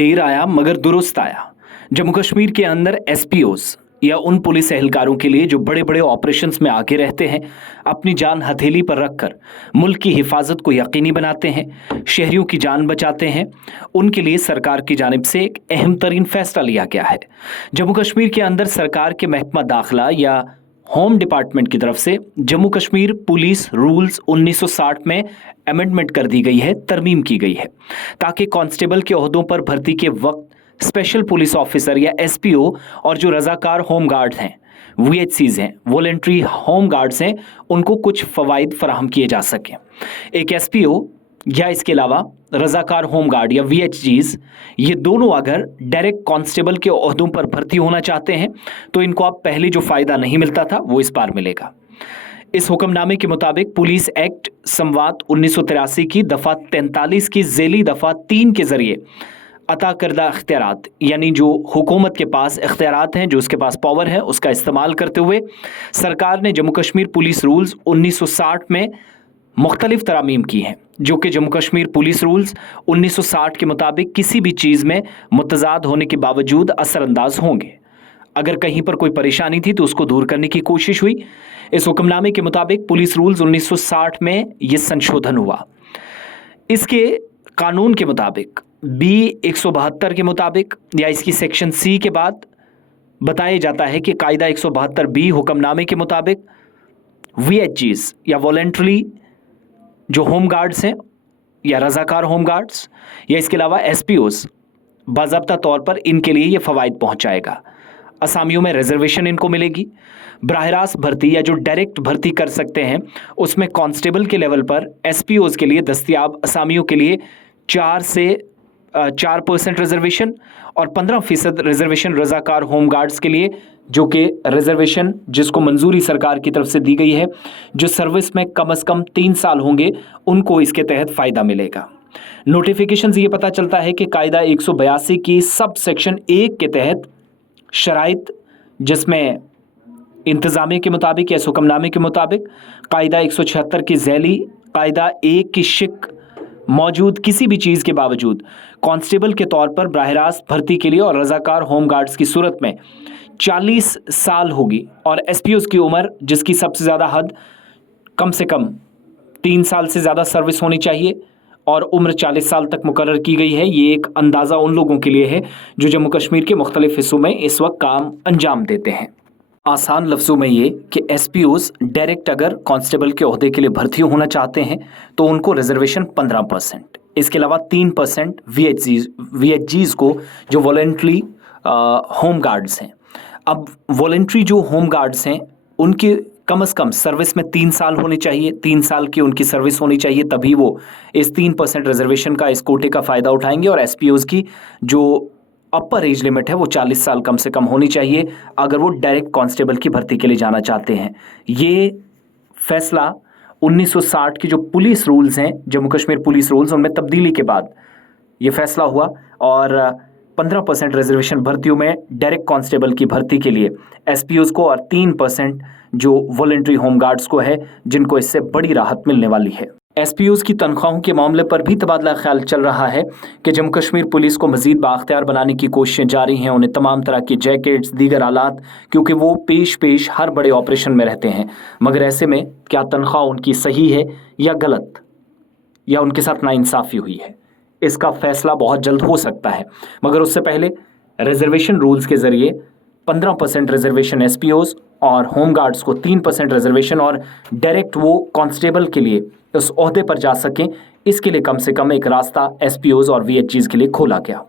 देर आया मगर दुरुस्त आया। जम्मू कश्मीर के अंदर एसपीओज या उन पुलिस एहलकारों के लिए जो बड़े बड़े ऑपरेशंस में आगे रहते हैं, अपनी जान हथेली पर रखकर मुल्क की हिफाजत को यकीनी बनाते हैं, शहरियों की जान बचाते हैं, उनके लिए सरकार की जानिब से एक अहम तरीन फैसला लिया गया है। जम्मू कश्मीर के अंदर सरकार के महकमा दाखिला या होम डिपार्टमेंट की तरफ से जम्मू कश्मीर पुलिस रूल्स 1960 में अमेंडमेंट कर दी गई है, तरमीम की गई है, ताकि कांस्टेबल के ओहदों पर भर्ती के वक्त स्पेशल पुलिस ऑफिसर या एसपीओ और जो रजाकार होम गार्ड हैं, वीएचसीज हैं, वॉलंटरी होम गार्ड्स हैं, उनको कुछ फ़वाइद फराहम किए जा सकें। एक एसपीओ या इसके अलावा रजाकार होम गार्ड या वीएचजीज, ये दोनों अगर डायरेक्ट कांस्टेबल के ओहदों पर भर्ती होना चाहते हैं तो इनको अब पहले जो फ़ायदा नहीं मिलता था वो इस बार मिलेगा। इस हुक्मनामे के मुताबिक पुलिस एक्ट संवात 1983 की दफ़ा 43 की ज़ेली दफ़ा 3 के ज़रिए अता करदा इख्तियारात, यानी जो हुकूमत के पास इख्तियारात हैं, जो उसके पास पावर है, उसका इस्तेमाल करते हुए सरकार ने जम्मू कश्मीर पुलिस रूल्स 1960 में मुख्तलिफ तरामीम की हैं, जो कि जम्मू कश्मीर पुलिस रूल्स 1960 के मुताबिक किसी भी चीज़ में मुतजाद होने के बावजूद असरअंदाज होंगे। अगर कहीं पर कोई परेशानी थी तो उसको दूर करने की कोशिश हुई। इस हुक्मनामे के मुताबिक पुलिस रूल्स 1960 में ये संशोधन हुआ। इसके कानून के मुताबिक बी 172 के मुताबिक या इसकी सेक्शन सी के बाद बताया जाता है कि कायदा 172 बी हुक्मनामे के मुताबिक वीएचजीज या वॉलंटरी जो होम गार्ड्स हैं या रजाकार होम गार्ड्स या इसके अलावा एसपीओज बाज़ाब्ता तौर पर इनके लिए ये फ़वाइद पहुंचाएगा। असामियों में रिजर्वेशन इनको मिलेगी। बराह रास्त भर्ती या जो डायरेक्ट भर्ती कर सकते हैं उसमें कांस्टेबल के लेवल पर एसपीओज के लिए दस्तयाब असामियों के लिए 4% रिजर्वेशन और 15% रिजर्वेशन रजाकार होम गार्ड्स के लिए, जो कि रिजर्वेशन जिसको मंजूरी सरकार की तरफ से दी गई है, जो सर्विस में कम से कम 3 साल होंगे उनको इसके तहत फ़ायदा मिलेगा। नोटिफिकेशन से ये पता चलता है कि कायदा 182 की सब सेक्शन 1 के तहत शराइत, जिसमें इंतज़ामिया के मुताबिक या इस हुक्मनामे के मुताबिक कायदा 176 की ज़ैली कायदा 1 की शिक मौजूद किसी भी चीज़ के बावजूद कांस्टेबल के तौर पर बराह रास्त भर्ती के लिए और रजाकार होम गार्ड्स की सूरत में 40 साल होगी, और एसपीओज की उम्र जिसकी सबसे ज़्यादा हद कम से कम 3 साल से ज़्यादा सर्विस होनी चाहिए और उम्र 40 साल तक मुकर्रर की गई है। ये एक अंदाज़ा उन लोगों के लिए है जो जम्मू कश्मीर के मुख्तलिफ हिस्सों में इस वक्त काम अंजाम देते हैं। आसान लफ्ज़ों में ये कि एसपीओज डायरेक्ट अगर कांस्टेबल के ओहदे के लिए भर्ती होना चाहते हैं तो उनको रिजर्वेशन 15%, इसके अलावा 3% वीएचजीज को जो वॉलंटरी होम गार्ड्स हैं। अब वॉलंटरी जो होम गार्ड्स हैं उनकी कम से कम सर्विस में 3 साल होनी चाहिए, 3 साल की उनकी सर्विस होनी चाहिए, तभी वो इस 3% रिजर्वेशन का, इस कोटे का फ़ायदा उठाएंगे। और एसपीओज की जो अपर एज लिमिट है वो 40 साल कम से कम होनी चाहिए अगर वो डायरेक्ट कांस्टेबल की भर्ती के लिए जाना चाहते हैं। ये फैसला 1960 की जो पुलिस रूल्स हैं, जम्मू कश्मीर पुलिस रूल्स, उनमें तब्दीली के बाद ये फैसला हुआ और 15% रिजर्वेशन भर्तियों में डायरेक्ट कांस्टेबल की भर्ती के लिए एसपीओज को और 3% जो वॉलंटरी होम गार्ड्स को है, जिनको इससे बड़ी राहत मिलने वाली है। एसपीओज की तनख्वाहों के मामले पर भी तबादला ख्याल चल रहा है कि जम्मू कश्मीर पुलिस को मजीद बाख्तियार बनाने की कोशिशें जारी हैं। उन्हें तमाम तरह की जैकेट्स, दीगर आलात, क्योंकि वो पेश हर बड़े ऑपरेशन में रहते हैं, मगर ऐसे में क्या तनख्वाह उनकी सही है या गलत, या उनके साथ नाइंसाफ़ी हुई है, इसका फैसला बहुत जल्द हो सकता है। मगर उससे पहले रिजर्वेशन रूल्स के ज़रिए 15% रिजर्वेशन एसपीओज और होम गार्ड्स को 3% रिजर्वेशन और डायरेक्ट वो कांस्टेबल के लिए उस ओहदे पर जा सकें, इसके लिए कम से कम एक रास्ता एसपीओज और वीएचजीज के लिए खोला गया।